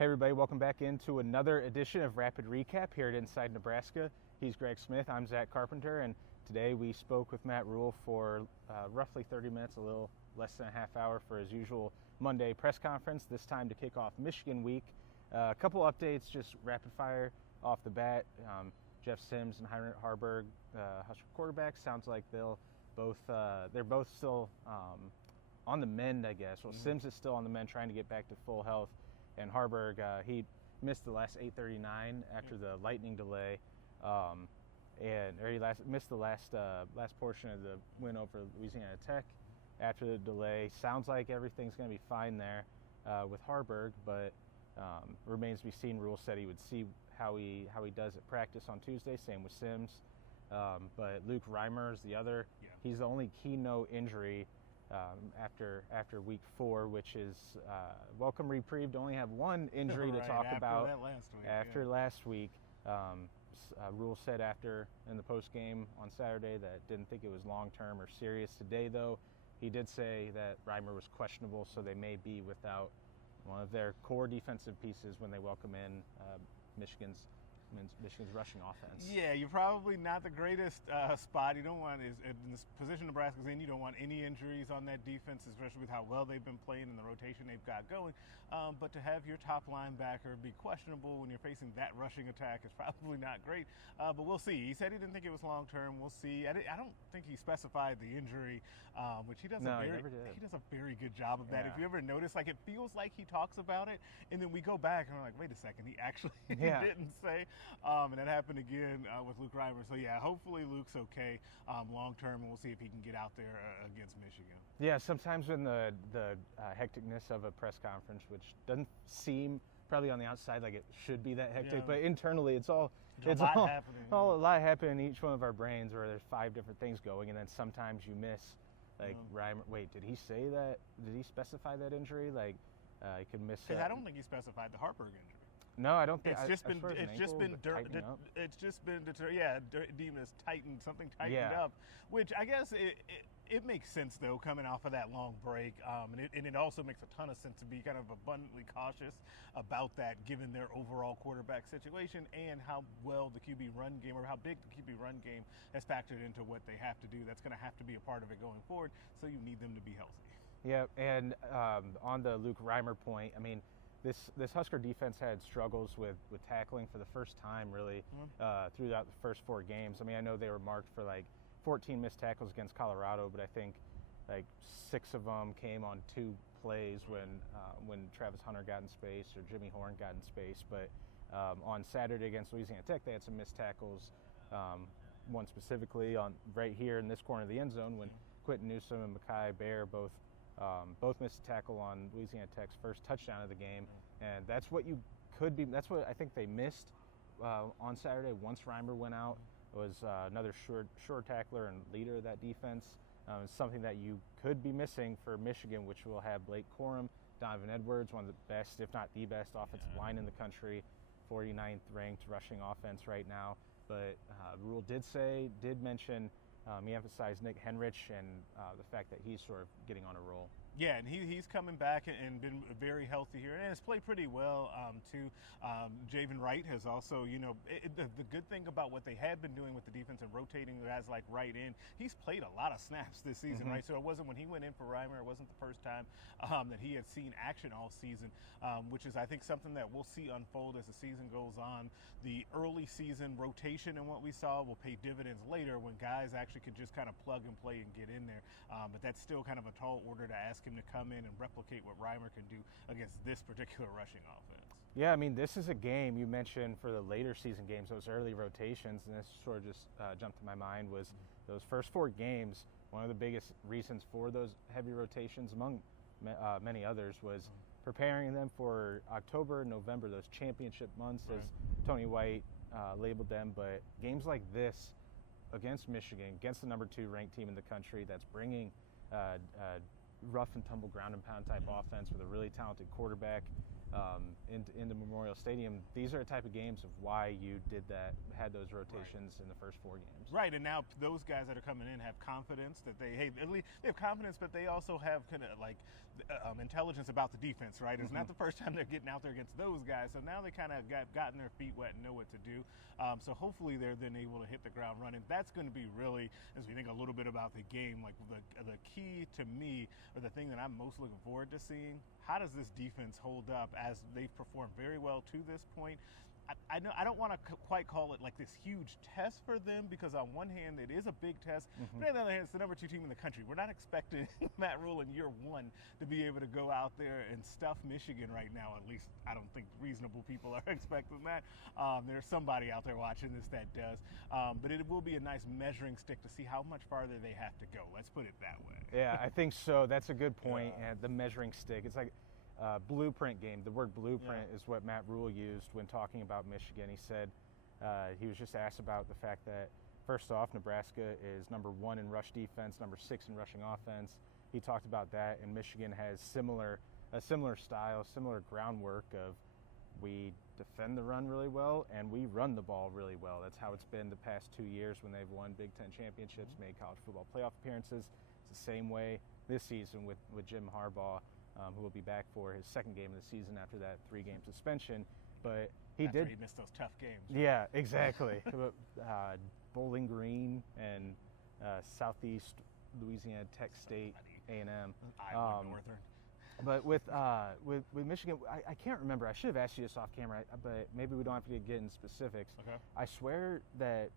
Hey everybody, welcome back into another edition of Rapid Recap here at Inside Nebraska. He's Greg Smith, I'm Zack Carpenter, and today we spoke with Matt Rhule for roughly 30 minutes, a little less than a half hour for his usual Monday press conference, this time to kick off Michigan week. A couple updates, just rapid fire off the bat. Jeff Sims and Harbaugh, Husker quarterbacks, sounds like they're both still on the mend, I guess. Well, Sims is still on the mend, trying to get back to full health. And Harbaugh, he missed the last 8:39 after the lightning delay, or he missed the last portion of the win over Louisiana Tech after the delay. Sounds like everything's going to be fine there with Harbaugh, but remains to be seen. Rhule said he would see how he does at practice on Tuesday. Same with Sims, but Luke Reimer is the other. Yeah. He's the only keynote injury. After week 4, which is welcome reprieve to only have one injury to talk about after last week. Rhule said in the post game on Saturday that didn't think it was long term or serious. Today, though, he did say that Reimer was questionable, so they may be without one of their core defensive pieces when they welcome in Michigan's rushing offense. Yeah, you're probably not the greatest spot. You don't want, in this position Nebraska's in, you don't want any injuries on that defense, especially with how well they've been playing and the rotation they've got going. But to have your top linebacker be questionable when you're facing that rushing attack is probably not great. But we'll see. He said he didn't think it was long term. We'll see. I don't think he specified the injury, which he does a very good job of that. Yeah. If you ever notice, like, it feels like he talks about it, and then we go back and we're like, wait a second, he actually didn't say. And that happened again with Luke Reimer. So, yeah, hopefully Luke's okay long term, and we'll see if he can get out there against Michigan. Yeah, sometimes when the hecticness of a press conference, which doesn't seem probably on the outside like it should be that hectic, but internally it's a lot happening in each one of our brains where there's 5 different things going, and then sometimes you miss, like, Reimer. Wait, did he say that? Did he specify that injury? Like, he could miss it. I don't think he specified the Harbaugh injury. No, I don't think. It's just been deemed as tightened up, which I guess it makes sense though, coming off of that long break, and it also makes a ton of sense to be kind of abundantly cautious about that, given their overall quarterback situation and how well the QB run game, or how big the QB run game has factored into what they have to do. That's going to have to be a part of it going forward. So you need them to be healthy. Yeah, and on the Luke Reimer point, I mean, This Husker defense had struggles with tackling for the first time, really, throughout the first 4 games. I mean, I know they were marked for, like, 14 missed tackles against Colorado, but I think, like, 6 of them came on 2 plays when Travis Hunter got in space or Jimmy Horn got in space. But on Saturday against Louisiana Tech, they had some missed tackles, one specifically right here in this corner of the end zone when Quentin Newsome and Mekhi Bear both missed a tackle on Louisiana Tech's first touchdown of the game, and that's what I think they missed on Saturday. Once Reimer went out, it was another sure tackler and leader of that defense. It's something that you could be missing for Michigan, which will have Blake Corum, Donovan Edwards, one of the best, if not the best, offensive line in the country, 49th ranked rushing offense right now. But Rhule did mention. He emphasized Nick Henrich and the fact that he's sort of getting on a roll. Yeah, and he's coming back and been very healthy here, and has played pretty well too. Javen Wright has also, the good thing about what they had been doing with the defense and rotating guys like Wright in, he's played a lot of snaps this season, right? So it wasn't, when he went in for Reimer, it wasn't the first time that he had seen action all season, which is, I think, something that we'll see unfold as the season goes on. The early season rotation and what we saw will pay dividends later when guys actually could just kind of plug and play and get in there. But that's still kind of a tall order to ask him to come in and replicate what Reimer can do against this particular rushing offense. Yeah, I mean, this is a game you mentioned for the later season games, those early rotations, and this sort of just jumped to my mind was those first 4 games. One of the biggest reasons for those heavy rotations, among many others, was preparing them for October and November, those championship months, as Tony White labeled them. But games like this against Michigan, against the number 2 ranked team in the country that's bringing rough and tumble ground and pound type offense with a really talented quarterback into Memorial Stadium. These are the type of games of why you had those rotations in the first 4 games. Right, and now those guys that are coming in have confidence that they have confidence, but they also have kind of like intelligence about the defense, right? It's not the first time they're getting out there against those guys. So now they kind of gotten their feet wet and know what to do. So hopefully they're then able to hit the ground running. That's going to be really, as we think a little bit about the game, like the key to me, or the thing that I'm most looking forward to seeing, how does this defense hold up as they've performed very well to this point? I don't want to quite call it like this huge test for them, because on one hand it is a big test, but on the other hand it's the number 2 team in the country. We're not expecting Matt Rhule in year 1 to be able to go out there and stuff Michigan right now. At least I don't think reasonable people are expecting that. There's somebody out there watching this that does, but it will be a nice measuring stick to see how much farther they have to go. Let's put it that way. Yeah, I think so. That's a good point. And the measuring stick, it's like blueprint game. The word blueprint is what Matt Rhule used when talking about Michigan. He said he was just asked about the fact that, first off, Nebraska is number 1 in rush defense, number 6 in rushing offense. He talked about that, and Michigan has a similar style, similar groundwork of we defend the run really well and we run the ball really well. That's how it's been the past 2 years when they've won Big Ten championships, made college football playoff appearances. It's the same way this season with Jim Harbaugh, who will be back for his second game of the season after that 3-game suspension. But he missed those tough games. Yeah, exactly. Bowling Green and Southeast Louisiana Tech State, A&M. Iowa Northern. But with Michigan, I can't remember. I should have asked you this off camera, but maybe we don't have to get into specifics. Okay. I swear that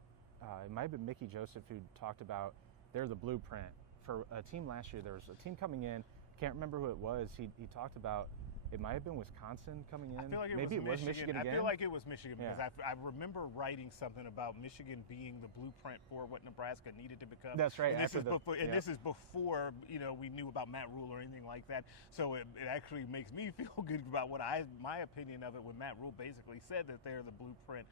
it might have been Mickey Joseph who talked about they're the blueprint for a team last year. There was a team coming in. Can't remember who it was. He talked about, it might have been Wisconsin coming in. I feel like Maybe it was Michigan again. I feel like it was Michigan because Yeah. I remember writing something about Michigan being the blueprint for what Nebraska needed to become. That's right. And this is before we knew about Matt Rhule or anything like that. So it actually makes me feel good about my opinion of it when Matt Rhule basically said that they're the blueprint,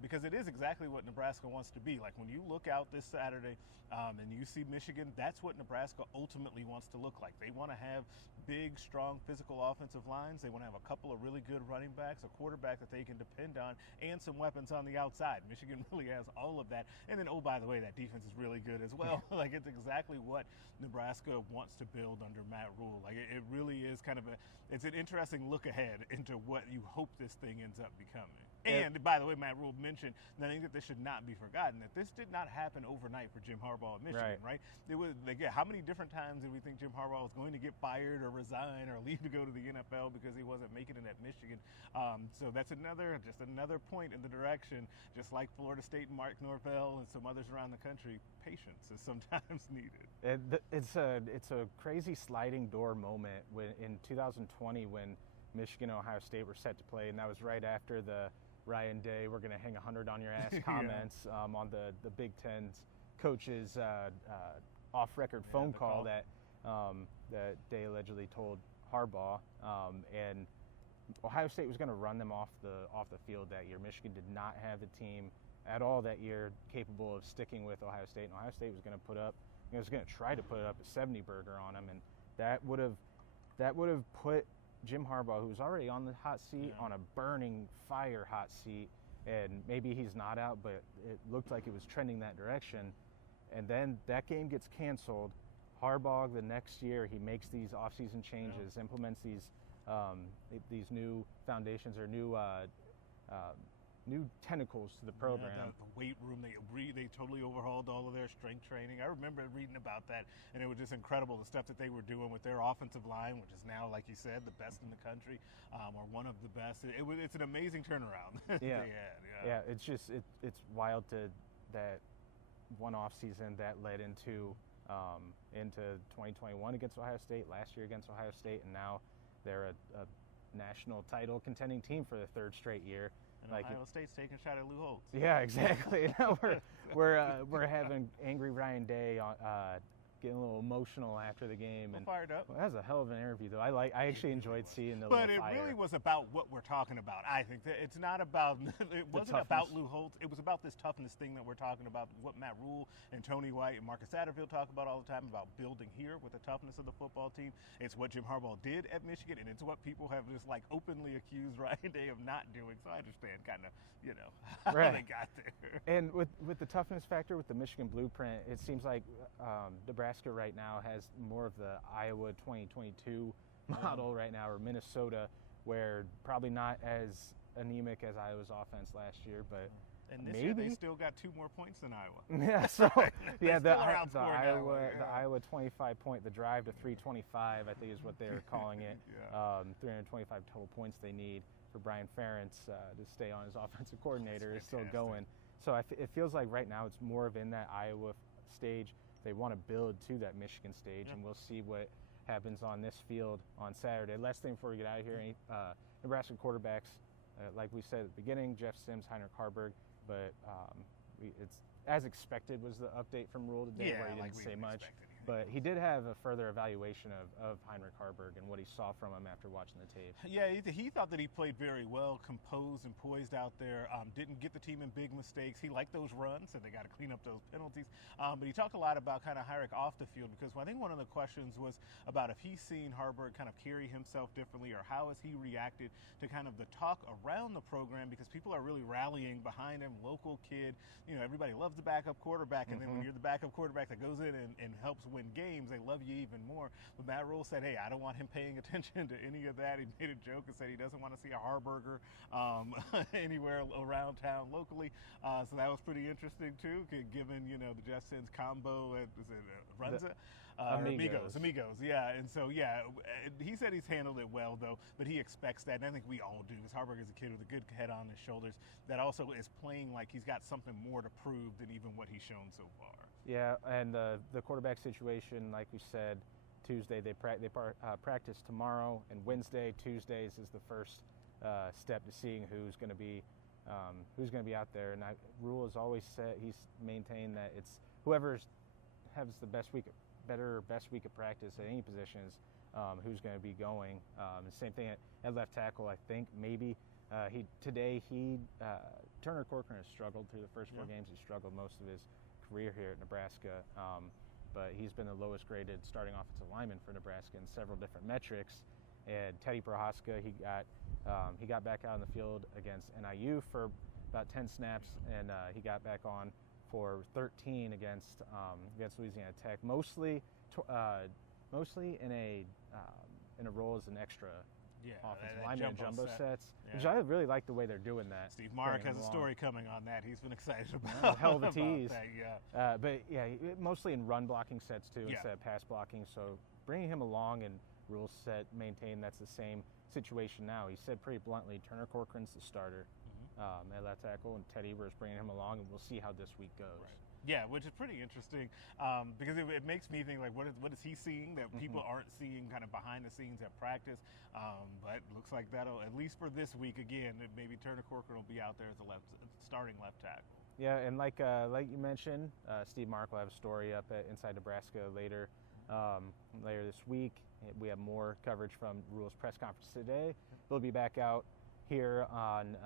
because it is exactly what Nebraska wants to be. Like when you look out this Saturday and you see Michigan, that's what Nebraska ultimately wants to look like. They want to have big, strong, physical offensive lines. They want to have a couple of really good running backs, a quarterback that they can depend on, and some weapons on the outside. Michigan really has all of that. And then, oh, by the way, that defense is really good as well. Like, it's exactly what Nebraska wants to build under Matt Rhule. Like, it really is kind of it's an interesting look ahead into what you hope this thing ends up becoming. And, by the way, Matt Rhule mentioned, and I think that this should not be forgotten, that this did not happen overnight for Jim Harbaugh at Michigan, right? It was, again, how many different times did we think Jim Harbaugh was going to get fired or resign or leave to go to the NFL because he wasn't making it at Michigan? So that's just another point in the direction, just like Florida State and Mark Norvell and some others around the country. Patience is sometimes needed. It's a crazy sliding door moment in 2020 when Michigan and Ohio State were set to play, and that was right after the Ryan Day, we're going to hang 100 on your ass comments on the Big Ten's coach's off-record phone call that Day allegedly told Harbaugh, and Ohio State was going to run them off the field that year. Michigan did not have the team at all that year capable of sticking with Ohio State, and Ohio State was going to try to put up a 70-burger on them, and that would have put Jim Harbaugh, who was already on the hot seat, on a burning fire hot seat, and maybe he's not out, but it looked like it was trending that direction. And then that game gets canceled. Harbaugh, the next year, he makes these offseason changes, implements these new foundations or new tentacles to the program. Yeah, the weight room, they totally overhauled all of their strength training. I remember reading about that, and it was just incredible, the stuff that they were doing with their offensive line, which is now, like you said, the best in the country, or one of the best. It's an amazing turnaround that they had. Yeah, it's just it's wild that one off season that led into 2021 against Ohio State, last year against Ohio State, and now they're a national title contending team for the third straight year. And Ohio State's taking a shot at Lou Holtz. Yeah, exactly. we're having angry Ryan Day getting a little emotional after the game. And fired up. Well, that was a hell of an interview, though. I actually enjoyed seeing the But little fire. It really was about what we're talking about. I think that it's not about. It wasn't about Lou Holtz. It was about this toughness thing that we're talking about. What Matt Rhule and Tony White and Marcus Satterfield talk about all the time about building here with the toughness of the football team. It's what Jim Harbaugh did at Michigan, and it's what people have just like openly accused Ryan Day of not doing. So I understand kind of how they got there. And with the toughness factor with the Michigan blueprint, it seems like Nebraska Nebraska right now has more of the Iowa 2022 model right now, or Minnesota, where probably not as anemic as Iowa's offense last year, but and this maybe year they still got 2 more points than Iowa. Yeah, so yeah, the Iowa, Iowa 25-point, the drive to 325, I think is what they're calling it. 325 total points they need for Brian Ferentz to stay on as offensive coordinator is still going. So it feels like right now it's more of in that Iowa stage. They want to build to that Michigan stage, and we'll see what happens on this field on Saturday. Last thing before we get out of here, Nebraska quarterbacks, like we said at the beginning, Jeff Sims, Heinrich Harburg, but it's as expected was the update from Rhule today, where he didn't say much. But he did have a further evaluation of Heinrich Harburg and what he saw from him after watching the tape. Yeah, he thought that he played very well, composed and poised out there. Didn't get the team in big mistakes. He liked those runs, and they got to clean up those penalties. But he talked a lot about kind of Heinrich off the field, because I think one of the questions was about if he's seen Harburg kind of carry himself differently, or how has he reacted to kind of the talk around the program, because people are really rallying behind him. Local kid, everybody loves the backup quarterback, and then when you're the backup quarterback that goes in and helps win games, they love you even more. But Matt Rhule said, hey, I don't want him paying attention to any of that. He made a joke and said he doesn't want to see a Harburger anywhere around town locally. So that was pretty interesting too, given the Jeff Sims combo at Runza. Amigos, yeah. And so, he said he's handled it well, though, but he expects that, and I think we all do, because Harburg is a kid with a good head on his shoulders that also is playing like he's got something more to prove than even what he's shown so far. Yeah, and the quarterback situation, like we said, Tuesday they practice tomorrow, and Wednesday, Tuesdays is the first step to seeing who's going to be out there. And Rhule has always said, he's maintained that it's whoever has the best week of practice at any positions, who's going to be going. Same thing at left tackle. I think maybe Turner Corcoran has struggled through the first 4 games. He struggled most of his career here at Nebraska, but he's been the lowest graded starting offensive lineman for Nebraska in several different metrics. And Teddy Prochazka, he got back out on the field against NIU for about 10 snaps, and he got back on for 13 against Louisiana Tech, mostly in a role as an extra offensive lineman in jumbo sets, which I really like the way they're doing that. Steve Marek has a story coming on that. He's been excited about. Hell of a tease. That, but mostly in run blocking sets too, instead of pass blocking. So bringing him along, and Rhule maintain that's the same situation now. He said pretty bluntly, Turner Corcoran's the starter at left tackle, and Teddy is bringing him along, and we'll see how this week goes. Right. Yeah, which is pretty interesting, because it makes me think, like, what is he seeing that people aren't seeing kind of behind the scenes at practice? But looks like that'll, at least for this week, again, maybe Turner Corcoran will be out there as a starting left tackle. Yeah, and like you mentioned, Steve Marek will have a story up at Inside Nebraska later this week. We have more coverage from Rhule's press conference today. We'll be back out here on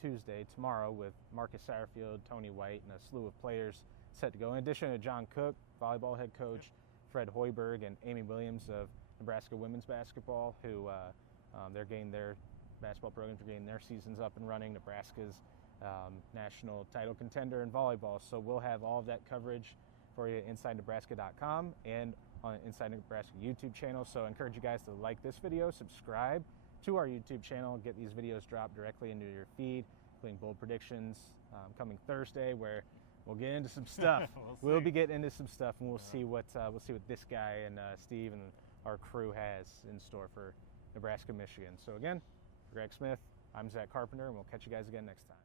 Tuesday, tomorrow, with Marcus Satterfield, Tony White, and a slew of players set to go. In addition to John Cook, volleyball head coach, Fred Hoiberg, and Amy Williams of Nebraska women's basketball, who they're getting their basketball programs are getting their seasons up and running. Nebraska's national title contender in volleyball. So we'll have all of that coverage for you at InsideNebraska.com and on Inside Nebraska YouTube channel. So I encourage you guys to like this video, subscribe to our YouTube channel, get these videos dropped directly into your feed, including bold predictions coming Thursday, where we'll get into some stuff. We'll be getting into some stuff, and we'll see what this guy and Steve and our crew has in store for Nebraska, Michigan. So again, for Greg Smith, I'm Zack Carpenter, and we'll catch you guys again next time.